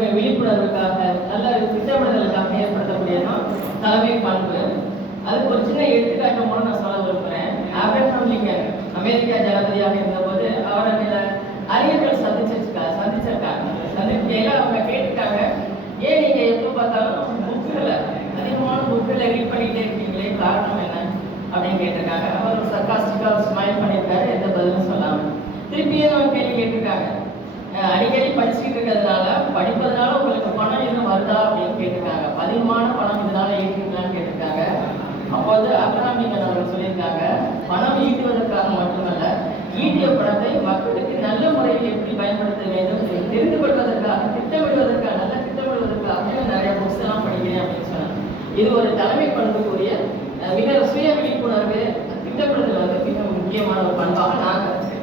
விழிப்புணர்வுக்காக நல்ல திட்டமிடுதலுக்காக ஏற்படுத்தக்கூடியதான் தலைமை பண்பு. அதுக்கு ஒரு சின்ன எடுத்துக்காட்டு மூலம் நான் சொல்ல விரும்புகிறேன். ஆப்ரஹாம் லிங்கன் அமெரிக்கா ஜனாதிபதியாக இருந்தபோது அவரை அறிஞர்கள் சந்திச்சிருக்காங்க. சந்திக்கையில அவங்க கேட்டுட்டாங்க, ஏன் நீங்க எப்போ பார்த்தாலும் புக்குகளை அதிகமான புக்கில் ரீட் பண்ணிக்கிட்டே இருக்கீங்களே, காரணம் என்ன அப்படின்னு கேட்டிருக்காங்க. அவர் சர்காஸ்டிக்காக ஸ்மைல் பண்ணியிருக்காரு, எந்த பதிலும் சொல்லாமல். திருப்பியும் அவங்க கேள்வி கேட்டிருக்காங்க, அடிக்கடி படிச்சுட்டு இருக்கிறதுனால படிப்பதனால உங்களுக்கு பணம் எதுவும் வருதா அப்படின்னு கேட்டிருக்காங்க. அதிகமான பணம் இதனால ஈட்டுங்களான்னு கேட்டிருக்காங்க. அப்போது ஆப்ரஹாம் லிங்கன் அவர்கள் சொல்லியிருக்காங்க, பணம் ஈட்டுவதற்காக மட்டுமல்ல, ஈட்டிய பணத்தை மக்களுக்கு நல்ல முறையில் எப்படி பயன்படுத்த வேண்டும் தெரிந்து கொள்வதற்காக, திட்டமிடுவதற்காக, நல்ல திட்டமிடுவதற்காக நிறைய புக்ஸ் எல்லாம் படிக்கிறேன் அப்படின்னு சொன்னாங்க. இது ஒரு தலைமை பண்புக்குரிய மிக சுய விழிப்புணர்வு, திட்டமிடுதல் மிக முக்கியமான ஒரு பண்பாக நான் கருதுகிறேன்.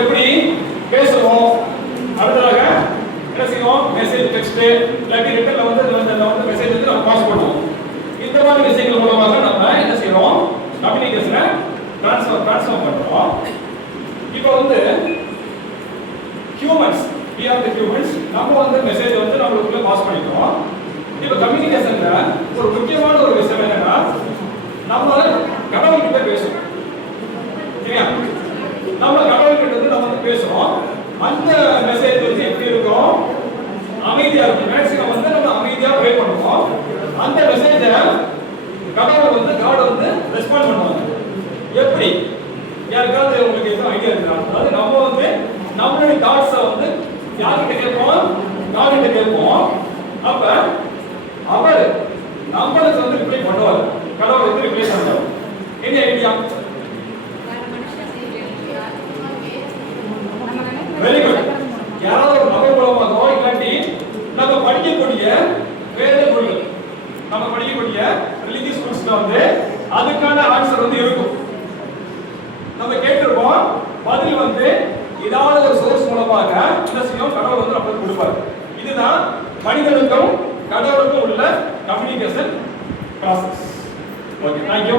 எப்படி பேசுவோம், அடுத்ததாக என்ன செய்வோம், மெசேஜ் டெக்ஸ்ட் இல்லாட்டி ரிட்டன்ல வந்து மெசேஜ் வந்து நம்ம பாஸ் பண்ணுவோம். இந்த மாதிரி விஷயங்கள் மூலமாக நம்ம என்ன செய்றோம், கம்யூனிகேஷனை ட்ரான்ஸ்ஃபார்ம் பண்றோம். இப்போ வந்து humans, we are the humans, நம்ம வந்து மெசேஜ் வந்து நம்மளுக்குள்ள பாஸ் பண்ணிக்கிறோம். இப்போ கம்யூனிகேஷன்ல ஒரு முக்கியமான ஒரு விஷயம் என்னன்னா, நம்ம கடவுள்கிட்ட பேசுவோம். சரியா? நம்ம கடவுள்கிட்ட வந்து நம்ம வந்து பேசுறோம். அந்த மெசேஜ் வந்து எப்படி இருக்கும், அமைதியா இருக்கும். மேக்ஸிமம் வந்து நம்ம அமைதியா ப்ரே பண்ணுவோம். அந்த மெசேஜை கடவுள் வந்து காட் வந்து ரெஸ்பாண்ட் பண்ணுவாங்க. எப்படி, யாருக்காவது உங்களுக்கு எதுவும் ஐடியா இருக்கா? அதாவது நம்ம வந்து நம்மளுடைய தாட்ஸை வந்து யார்கிட்ட கேட்போம், காட் கிட்ட கேட்போம். அப்ப அவர் நம்மளுக்கு வந்து ரிப்ளை பண்ணுவார், கடவுள் வந்து ரிப்ளை பண்ணுவார். என்ன ஐடியா? Very good. யாராவது ஒரு நபர் மூலமாகவோ இல்லாட்டி நம்ம படிக்கக்கூடிய வேத நூல்கள், நம்ம படிக்கக்கூடிய ரிலிஜியஸ் புக்ஸ்ல வந்து அதுக்கான ஆன்சர் வந்து இருக்கும். நம்ம கேட்டிருப்போம், பதில் வந்து ஏதாவது ஒரு சோர்ஸ் மூலமாக இந்த செய்யும் கடவுள் வந்து நமக்கு கொடுப்பாரு. இதுதான் மனிதனுக்கும் கடவுளுக்கும் உள்ள கம்யூனிகேஷன் ப்ராசஸ். Okay, thank you.